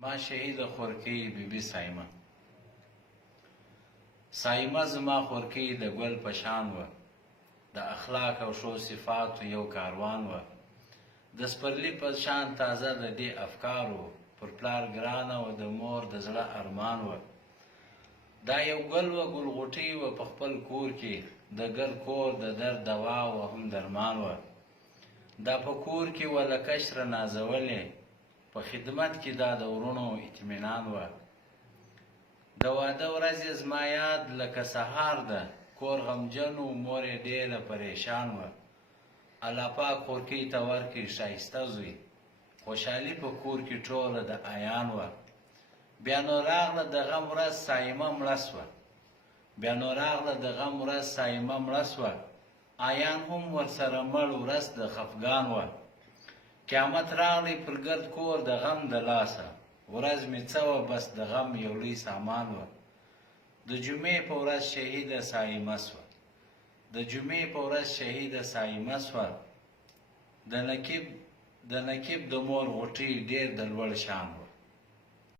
ما شهید خورکۍ بیبي سایمه. سایمه زما خورکۍ د ګل په شان وه، د اخلاق او ښو صفاتو یو کاروان وه. د سپرلي په شان تازه د دې افکارو، پر پلار ګرانه وه د مور د زړه ارمان وه. دا یو ګل وه ګلغوټۍ وه په خپل کور کې، د ګل کور د درد دوا وه هم درمان وه. دا په کور کې وه له کشره نازولې، په خدمت کې دا د وروڼو اطمینان وه. د واده ورځ یې زما یاد لکه سهار ده، کور غمجن و مور یې ډېره پریشان وه. الله پاک خورکۍ ته ورکړي ښایسته زوی، خوشحالي په کور کې ټوله د عیان وه. بیا نو راغله د غم ورځ سایمه مړه سوه، بیا نو راغله د غم ورځ سایمه مړه سوه. عیان هم ورسره مړ ورځ د خفګان وه. قیامت راغلی پر ګرد کور د غم د لاسه، ورځ مې څه وه بس د غم یو لوی سامان وه. د جمعې په ورځ شهیده سایمه سوه، د جمعې په ورځ شهیده سایمه سوه. د نقیب د مور غوټۍ ډېر د لوړ شان وه.